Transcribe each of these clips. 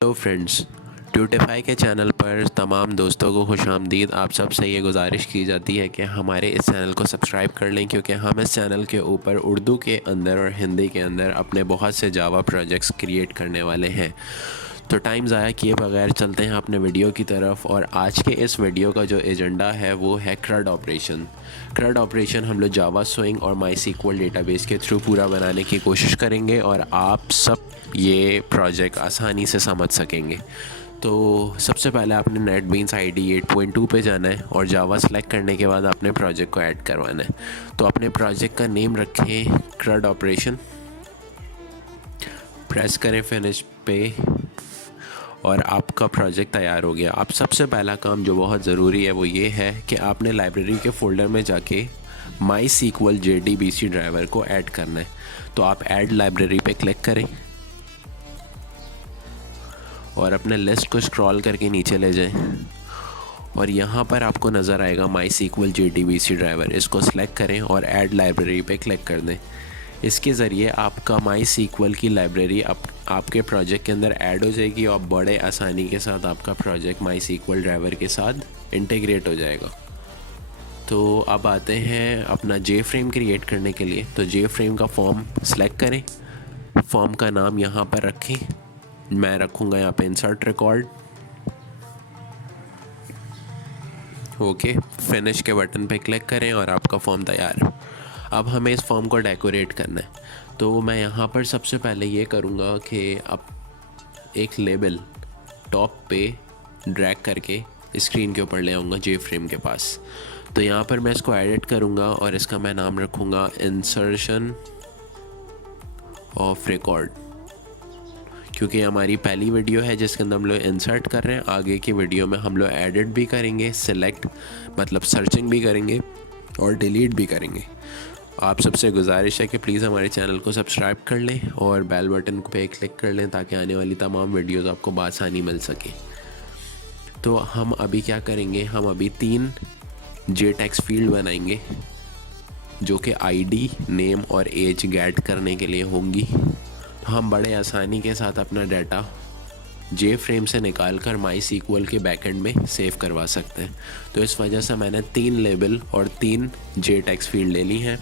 Hello friends, ट्यूटिफाई के channel पर तमाम दोस्तों को खुशामदीद। आप सबसे ये गुजारिश की जाती है कि हमारे इस चैनल को सब्सक्राइब कर लें, क्योंकि हम इस चैनल के ऊपर उर्दू के अंदर और हिंदी के अंदर अपने बहुत से जावा प्रोजेक्ट्स क्रिएट करने वाले हैं। तो टाइम ज़ाया किए बगैर चलते हैं अपने वीडियो की तरफ। और आज के इस वीडियो का जो एजेंडा है वो है CRUD ऑपरेशन। CRUD ऑपरेशन हम लोग जावा स्विंग और MySQL डेटाबेस के थ्रू पूरा बनाने की कोशिश करेंगे और आप सब ये प्रोजेक्ट आसानी से समझ सकेंगे। तो सबसे पहले आपने NetBeans IDE 8.2 पे जाना है और जावा सेलेक्ट करने के बाद अपने प्रोजेक्ट को ऐड करवाना है। तो अपने प्रोजेक्ट का नेम रखें CRUD ऑपरेशन, प्रेस करें फिनिश पे और आपका प्रोजेक्ट तैयार हो गया। अब सबसे पहला काम जो बहुत ज़रूरी है वो ये है कि आपने लाइब्रेरी के फ़ोल्डर में जाके MySQL JDBC ड्राइवर को ऐड करना है। तो आप ऐड लाइब्रेरी पे क्लिक करें और अपने लिस्ट को स्क्रॉल करके नीचे ले जाएं और यहाँ पर आपको नज़र आएगा MySQL JDBC ड्राइवर। इसको सेलेक्ट करें और ऐड लाइब्रेरी पे क्लिक कर दें। इसके ज़रिए आपका MySQL की लाइब्रेरी आपके प्रोजेक्ट के अंदर ऐड हो जाएगी और बड़े आसानी के साथ आपका प्रोजेक्ट MySQL ड्राइवर के साथ इंटीग्रेट हो जाएगा। तो अब आते हैं अपना JFrame क्रिएट करने के लिए। तो JFrame का फॉर्म सेलेक्ट करें, फॉर्म का नाम यहाँ पर रखें। मैं रखूँगा यहाँ पे इंसर्ट रिकॉर्ड। ओके, फिनिश के बटन पे क्लिक करें और आपका फॉर्म तैयार है। अब हमें इस फॉर्म को डेकोरेट करना है। तो मैं यहाँ पर सबसे पहले ये करूँगा कि अब एक लेबल टॉप पे ड्रैग करके स्क्रीन के ऊपर ले आऊँगा JFrame के पास। तो यहाँ पर मैं इसको एडिट करूँगा और इसका मैं नाम रखूँगा इंसर्शन ऑफ रिकॉर्ड, क्योंकि हमारी पहली वीडियो है जिसके अंदर हम लोग इंसर्ट कर रहे हैं। आगे की वीडियो में हम लोग एडिट भी करेंगे, सेलेक्ट मतलब सर्चिंग भी करेंगे और डिलीट भी करेंगे। आप सबसे गुजारिश है कि प्लीज़ हमारे चैनल को सब्सक्राइब कर लें और बेल बटन पे क्लिक कर लें ताकि आने वाली तमाम वीडियोस आपको बआसानी मिल सके। तो हम अभी क्या करेंगे, हम अभी 3 JText फील्ड बनाएंगे जो कि ID, नेम और एज गेट करने के लिए होंगी। तो हम बड़े आसानी के साथ अपना डाटा JFrame से निकाल कर MySQL के बैकएंड में सेव करवा सकते हैं। तो इस वजह से मैंने 3 लेबल और 3 JText फील्ड ले ली हैं।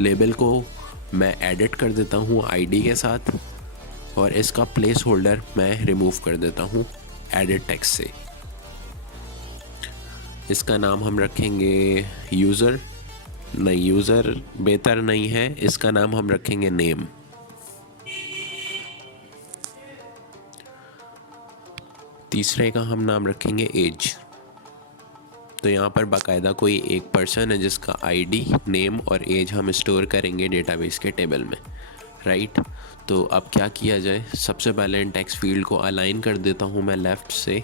लेबल को मैं एडिट कर देता हूँ ID के साथ और इसका प्लेस होल्डर मैं रिमूव कर देता हूँ एडिट टेक्स्ट से। इसका नाम हम रखेंगे यूज़र बेहतर नहीं है, इसका नाम हम रखेंगे नेम। तीसरे का हम नाम रखेंगे एज। तो यहाँ पर बाकायदा कोई एक पर्सन है जिसका ID, नेम और एज हम स्टोर करेंगे डेटाबेस के टेबल में, राइट। तो अब क्या किया जाए, सबसे पहले इन टेक्स्ट फील्ड को अलाइन कर देता हूँ मैं लेफ़्ट से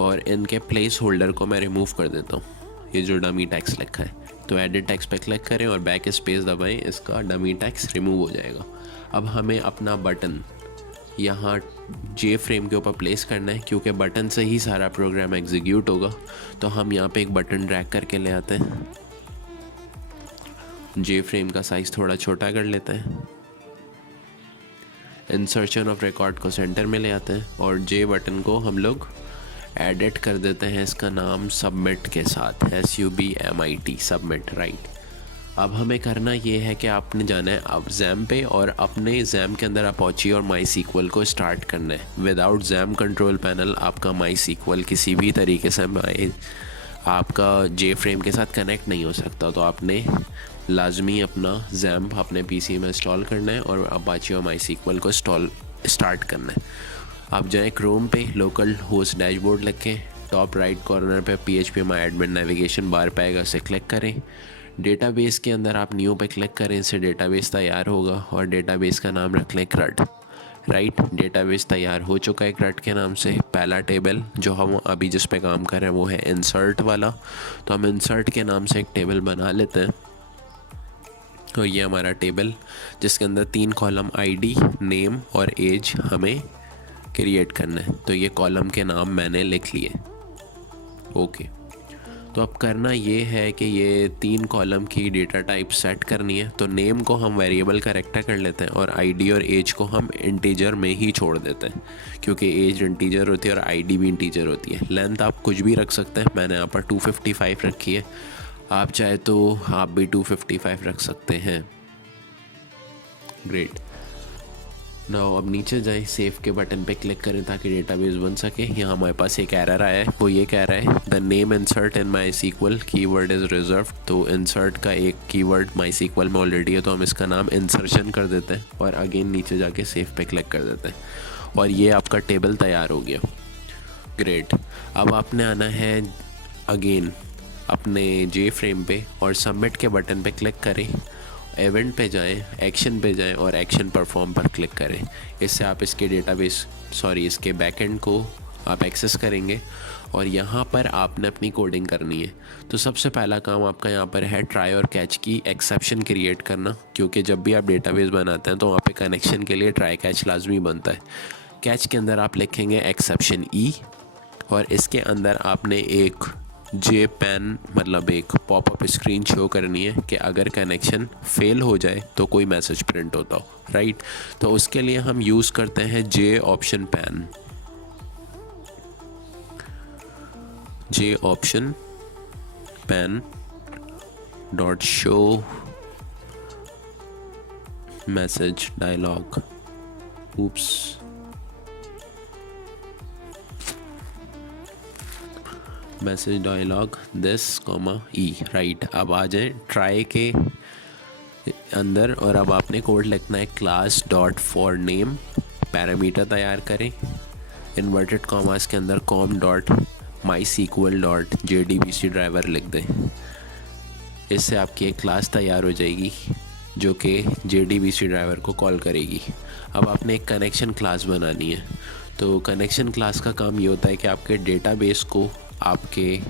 और इनके प्लेस होल्डर को मैं रिमूव कर देता हूँ, ये जो डमी टेक्स्ट लिखा है। तो एडिट टेक्स्ट पे क्लिक करें और बैक स्पेस दबाएं, इसका डमी टेक्स्ट रिमूव हो जाएगा। अब हमें अपना बटन यहाँ JFrame के ऊपर प्लेस करना है, क्योंकि बटन से ही सारा प्रोग्राम एग्जीक्यूट होगा। तो हम यहाँ पे एक बटन ड्रैग करके ले आते हैं, JFrame का साइज़ थोड़ा छोटा कर लेते हैं, इंसर्शन ऑफ रिकॉर्ड को सेंटर में ले आते हैं और J बटन को हम लोग एडिट कर देते हैं, इसका नाम सबमिट के साथ, SUBMIT, सबमिट, राइट। अब हमें करना ये है कि आपने जाना है अब XAMPP पे और अपने XAMPP के अंदर अपाचे और MySQL को स्टार्ट करना है। विदाउट XAMPP कंट्रोल पैनल आपका MySQL किसी भी तरीके से आपका JFrame के साथ कनेक्ट नहीं हो सकता। तो आपने लाजमी अपना XAMPP अपने PC में इंस्टॉल करना है और अपाचे और MySQL को स्टार्ट करना है। आप जाएँ क्रोम पे, लोकल होस्ट डैशबोर्ड लिखें, टॉप राइट कॉर्नर पे phpMyAdmin नेविगेशन बार पे आएगा, उसे क्लिक करें। डेटाबेस के अंदर आप न्यू पे क्लिक करें, इससे डेटाबेस तैयार होगा और डेटाबेस का नाम रख लें CRUD, राइट। डेटाबेस तैयार हो चुका है CRUD के नाम से। पहला टेबल जो हम अभी जिस पे काम कर रहे हैं वो है इंसर्ट वाला। तो हम इंसर्ट के नाम से एक टेबल बना लेते हैं। तो ये हमारा टेबल जिसके अंदर 3 कॉलम ID, नेम और एज हमें क्रिएट करना है। तो ये कॉलम के नाम मैंने लिख लिए, ओके। तो अब करना ये है कि ये 3 कॉलम की डेटा टाइप सेट करनी है। तो नेम को हम वेरिएबल करेक्टर कर लेते हैं और आईडी और एज को हम इंटीजर में ही छोड़ देते हैं, क्योंकि एज इंटीजर होती है और आईडी भी इंटीजर होती है। लेंथ आप कुछ भी रख सकते हैं, मैंने यहाँ पर 255 रखी है, आप चाहे तो आप भी 255 रख सकते हैं। ग्रेट। नाउ अब नीचे जाएं, सेव के बटन पे क्लिक करें ताकि डेटाबेस बन सके। यहाँ हमारे पास एक एरर आया है, वो ये कह रहा है the name insert in MySQL keyword is reserve. तो इंसर्ट का एक कीवर्ड माई सीक्वल में ऑलरेडी है, तो हम इसका नाम इंसर्शन कर देते हैं और अगेन नीचे जाके सेव पे क्लिक कर देते हैं और ये आपका टेबल तैयार हो गया। ग्रेट। अब आपने आना है अगेन अपने जे फ्रेम पे और सबमिट के बटन पे क्लिक करें, इवेंट पे जाएं, एक्शन पे जाएं और एक्शन परफॉर्म पर क्लिक करें। इससे आप इसके इसके बैकएंड को आप एक्सेस करेंगे और यहाँ पर आपने अपनी कोडिंग करनी है। तो सबसे पहला काम आपका यहाँ पर है ट्राई और कैच की एक्सेप्शन क्रिएट करना, क्योंकि जब भी आप डेटाबेस बनाते हैं तो वहाँ पे कनेक्शन के लिए ट्राई कैच लाजमी बनता है। कैच के अंदर आप लिखेंगे एक्सेप्शन ई और इसके अंदर आपने एक जे पैन मतलब एक पॉपअप स्क्रीन शो करनी है कि अगर कनेक्शन फेल हो जाए तो कोई मैसेज प्रिंट होता हो, राइट। तो उसके लिए हम यूज़ करते हैं J option pane, J option pane dot show message dialog. Oops, message dialog this comma E, right. अब आ जाए ट्राई के अंदर और अब आपने कोड लिखना है class dot for name, parameter तैयार करें, इन्वर्टेड कॉमास के अंदर com dot MySQL dot JDBC driver लिख दें। इससे आपकी एक क्लास तैयार हो जाएगी जो कि JDBC ड्राइवर को कॉल करेगी। अब आपने एक कनेक्शन क्लास बनानी है। तो कनेक्शन क्लास का काम ये होता है कि आपके डेटाबेस को आपके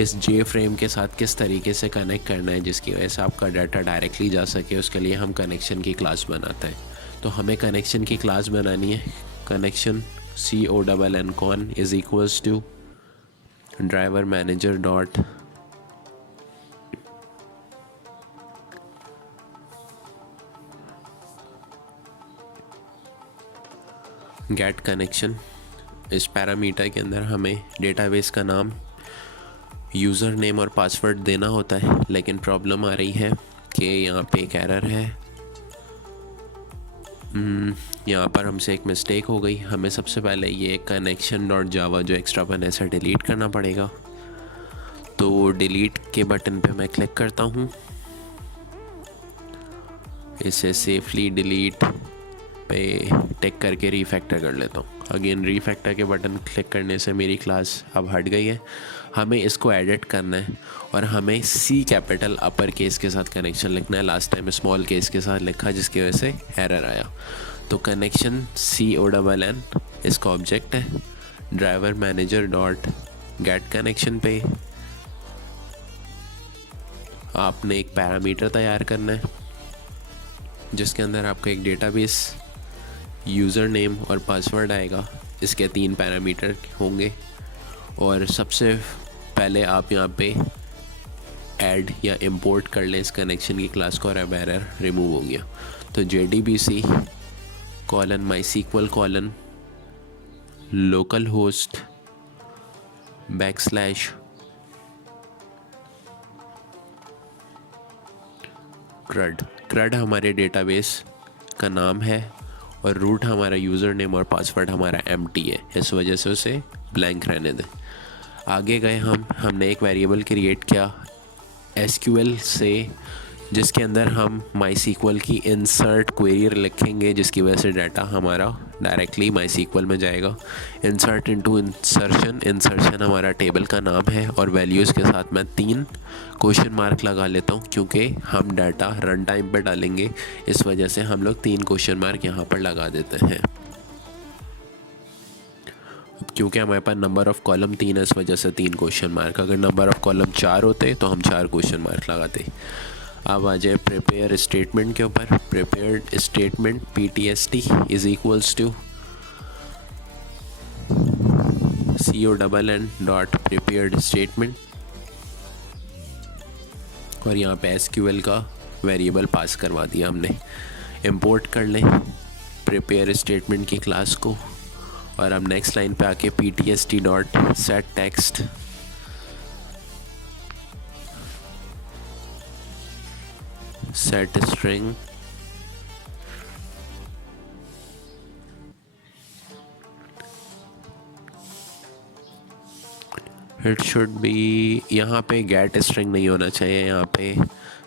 इस जे फ्रेम के साथ किस तरीके से कनेक्ट करना है जिसकी वजह से आपका डाटा डायरेक्टली जा सके, उसके लिए हम कनेक्शन की क्लास बनाते हैं। तो हमें कनेक्शन की क्लास बनानी है। Connection CONN con is equals to driver manager dot get connection. इस पैरामीटर के अंदर हमें डेटाबेस का नाम, यूज़र नेम और पासवर्ड देना होता है, लेकिन प्रॉब्लम आ रही है कि यहाँ पे एक एरर है। यहाँ पर हमसे एक मिस्टेक हो गई। हमें सबसे पहले ये कनेक्शन डॉट जावा जो एक्स्ट्रा बना है इसे डिलीट करना पड़ेगा। तो डिलीट के बटन पे मैं क्लिक करता हूँ, इसे सेफली डिलीट पे टिक करके रीफैक्टर कर लेता हूँ। अगेन रीफैक्टर के बटन क्लिक करने से मेरी क्लास अब हट गई है। हमें इसको एडिट करना है और हमें C कैपिटल अपर केस के साथ कनेक्शन लिखना है। लास्ट टाइम स्मॉल केस के साथ लिखा जिसकी वजह से एरर आया। तो कनेक्शन CONN इसका ऑब्जेक्ट है, driver manager dot get connection पे आपने एक पैरामीटर तैयार करना है जिसके अंदर आपका एक डेटाबेस यूज़र नेम और पासवर्ड आएगा। इसके 3 पैरामीटर होंगे और सबसे पहले आप यहाँ पे ऐड या इंपोर्ट कर लें इस कनेक्शन की क्लास को और अब एरर रिमूव हो गया। तो JDBC colon MySQL colon local host backslash CRUD हमारे डेटाबेस का नाम है और रूट हमारा यूज़र नेम और पासवर्ड हमारा एम्प्टी है, इस वजह से उसे ब्लैंक रहने दें। आगे गए हमने एक वेरिएबल क्रिएट किया SQL से जिसके अंदर हम MySQL की इंसर्ट क्वेरी लिखेंगे जिसकी वजह से डाटा हमारा डायरेक्टली MySQL में जाएगा। इंसर्ट इनटू इंसर्शन हमारा टेबल का नाम है और वैल्यूज़ के साथ मैं 3 क्वेश्चन मार्क लगा लेता हूँ क्योंकि हम डाटा रन टाइम पर डालेंगे, इस वजह से हम लोग 3 क्वेश्चन मार्क यहाँ पर लगा देते हैं। क्योंकि हमारे पास नंबर ऑफ़ कॉलम 3 है इस वजह से 3 क्वेश्चन मार्क। अगर नंबर ऑफ़ कॉलम 4 होते तो हम 4 क्वेश्चन मार्क लगाते। अब आ जाए प्रिपेयर स्टेटमेंट के ऊपर। Prepared statement PTST is equals to CONN.prepared statement, और यहाँ पे SQL का वेरिएबल पास करवा दिया हमने। इंपोर्ट कर लें प्रिपेयर स्टेटमेंट की क्लास को, और अब नेक्स्ट लाइन पे आके ptst.setText set string it should be, यहाँ पे गेट स्ट्रिंग नहीं होना चाहिए, यहाँ पे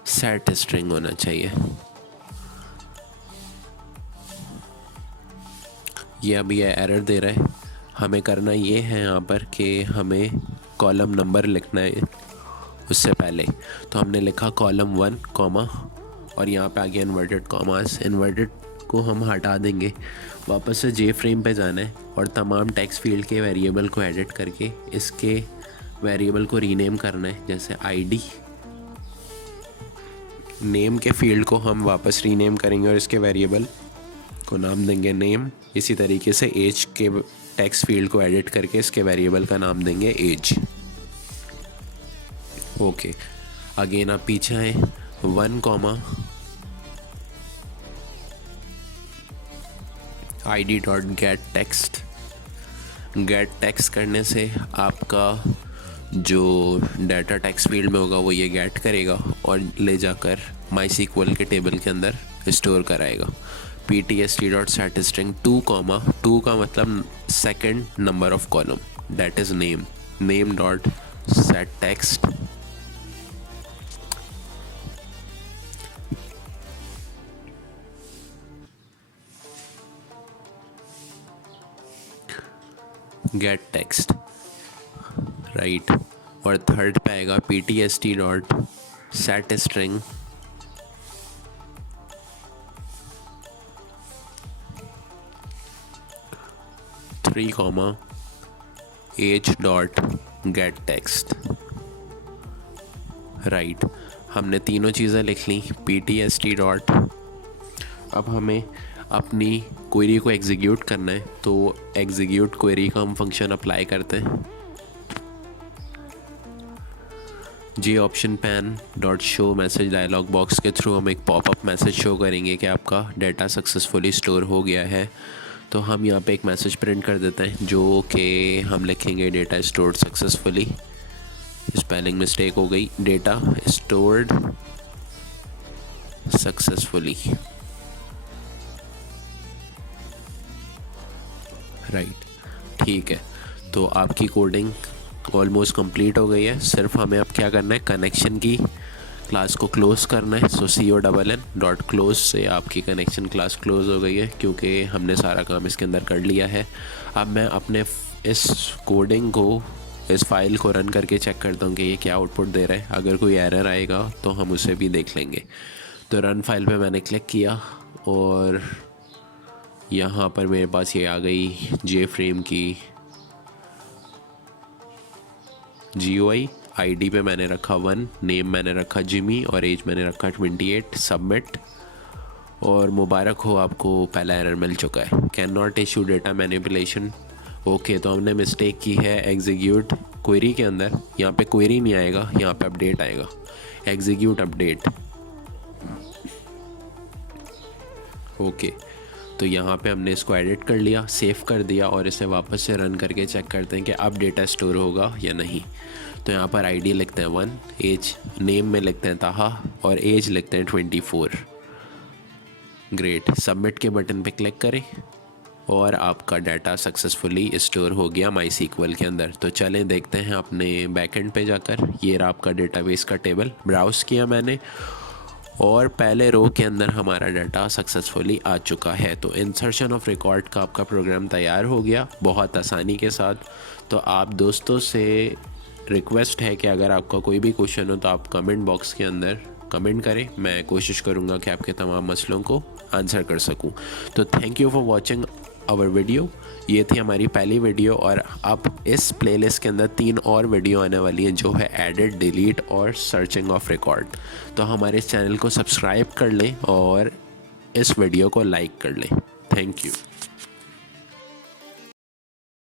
सेट स्ट्रिंग होना चाहिए। ये अभी ये एरर दे रहा है। हमें करना ये है यहाँ पर कि हमें कॉलम नंबर लिखना है उससे पहले, तो हमने लिखा कॉलम 1 कॉमा, और यहाँ पे आगे इन्वर्टेड कॉमास, इन्वर्टेड को हम हटा देंगे। वापस से जे फ्रेम पे जाना है और तमाम टेक्स्ट फील्ड के वेरिएबल को एडिट करके इसके वेरिएबल को रीनेम करना है। जैसे आईडी, नेम के फील्ड को हम वापस रीनेम करेंगे और इसके वेरिएबल को नाम देंगे नेम। इसी तरीके से एज के टेक्स्ट फील्ड को एडिट करके इसके वेरिएबल का नाम देंगे एज। ओके, अगेन आप पीछे आए, 1 कॉमा id.getText। गेट टेक्स्ट करने से आपका जो डाटा टेक्स्ट फील्ड में होगा वो ये गेट करेगा और ले जाकर MySQL के टेबल के अंदर स्टोर कराएगा। ptst.setString 2 कॉमा 2 का मतलब second number of column, that is name, name.setText gate text, right. और थर्ड पे आएगा ptst.setString 3 कॉमा age.getText, राइट। हमने तीनों चीज़ें लिख ली। ptst डॉट, अब हमें अपनी क्वेरी को एग्जीक्यूट करना है, तो एग्जीक्यूट क्वेरी का हम फंक्शन अप्लाई करते हैं। J option pane dot show message dialog box के थ्रू हम एक पॉपअप मैसेज शो करेंगे कि आपका डाटा सक्सेसफुली स्टोर हो गया है। तो हम यहाँ पे एक मैसेज प्रिंट कर देते हैं जो कि हम लिखेंगे data stored successfully. Spelling mistake हो गई, डेटा स्टोर्ड सक्सेसफुली, राइट। ठीक है, तो आपकी कोडिंग ऑलमोस्ट कंप्लीट हो गई है। सिर्फ हमें अब क्या करना है, कनेक्शन की क्लास को क्लोज़ करना है। सो CONN.close से आपकी कनेक्शन क्लास क्लोज़ हो गई है क्योंकि हमने सारा काम इसके अंदर कर लिया है। अब मैं अपने इस कोडिंग को, इस फाइल को रन करके चेक करता हूँ कि ये क्या आउटपुट दे रहा है। अगर कोई एरर आएगा तो हम उसे भी देख लेंगे। तो रन फाइल पे मैंने क्लिक किया और यहाँ पर मेरे पास ये आ गई जे फ्रेम की GUI। आईडी पे मैंने रखा 1, नेम मैंने रखा जिमी और एज मैंने रखा 28। सबमिट, और मुबारक हो, आपको पहला एरर मिल चुका है, can not issue data manipulation. Okay, तो हमने मिस्टेक की है एग्जीक्यूट क्वेरी के अंदर। यहाँ पे क्वेरी नहीं आएगा, यहाँ पे अपडेट आएगा, एग्जीक्यूट अपडेट। ओके, तो यहाँ पे हमने इसको एडिट कर लिया, सेव कर दिया और इसे वापस से रन करके चेक करते हैं कि अब डेटा स्टोर होगा या नहीं। तो यहाँ पर आईडी लिखते हैं 1, एज, नेम में लिखते हैं ताहा और एज लिखते हैं 24। ग्रेट, सबमिट के बटन पे क्लिक करें और आपका डाटा सक्सेसफुली स्टोर हो गया MySQL के अंदर। तो चलें देखते हैं अपने बैकएंड पे जाकर। ये रहा आपका डेटाबेस का टेबल, ब्राउज़ किया मैंने और पहले रो के अंदर हमारा डाटा सक्सेसफुली आ चुका है। तो इंसर्शन ऑफ रिकॉर्ड का आपका प्रोग्राम तैयार हो गया बहुत आसानी के साथ। तो आप दोस्तों से रिक्वेस्ट है कि अगर आपका कोई भी क्वेश्चन हो तो आप कमेंट बॉक्स के अंदर कमेंट करें, मैं कोशिश करूँगा कि आपके तमाम मसलों को आंसर कर सकूँ। तो thank you for watching our video. ये थी हमारी पहली वीडियो और अब इस प्लेलिस्ट के अंदर 3 और वीडियो आने वाली हैं जो है एडिट, डिलीट और सर्चिंग ऑफ रिकॉर्ड। तो हमारे इस चैनल को सब्सक्राइब कर लें और इस वीडियो को लाइक कर लें। Thank you.